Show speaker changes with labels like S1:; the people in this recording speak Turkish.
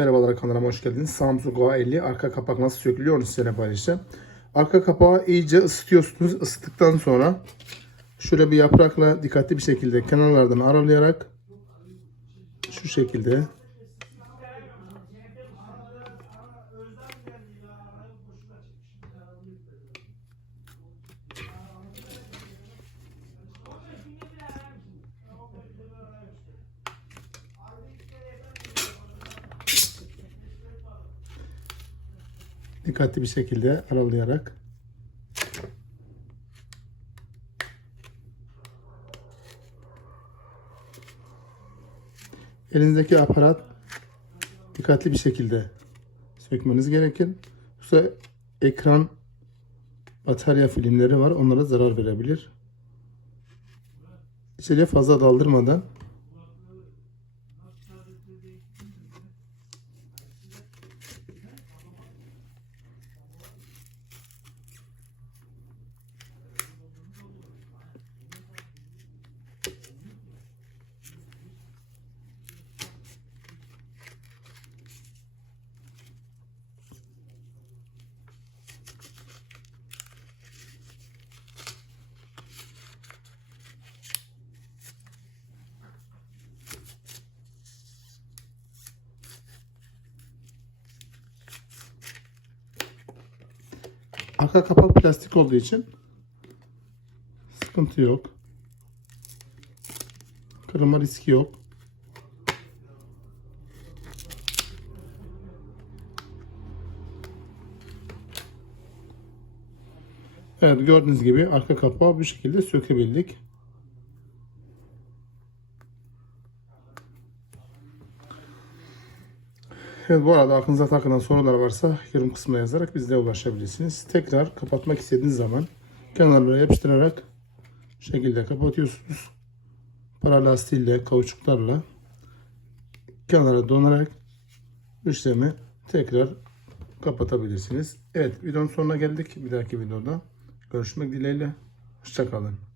S1: Merhabalar kanalıma hoş geldiniz. Samsung A50 arka kapak nasıl sökülüyor onu size paylaşacağım. Arka kapağı iyice ısıtıyorsunuz. Isıttıktan sonra şöyle bir yaprakla dikkatli bir şekilde kenarlardan aralayarak şu şekilde dikkatli bir şekilde aralayarak elinizdeki aparat dikkatli bir şekilde sökmeniz gerekir. Yoksa ekran batarya filmleri var. Onlara zarar verebilir. İçeriye fazla daldırmadan Arka kapak plastik olduğu için sıkıntı yok. Kırılma riski yok. Evet gördüğünüz gibi arka kapağı bu şekilde sökebildik. Evet bu arada aklınıza takılan sorular varsa yorum kısmına yazarak bizlere ulaşabilirsiniz. Tekrar kapatmak istediğiniz zaman kenarlara yapıştırarak şekilde kapatıyorsunuz. Para lastiğiyle, kauçuklarla kenara donarak işlemi tekrar kapatabilirsiniz. Evet videonun sonuna geldik. Bir dahaki videoda görüşmek dileğiyle. Hoşçakalın.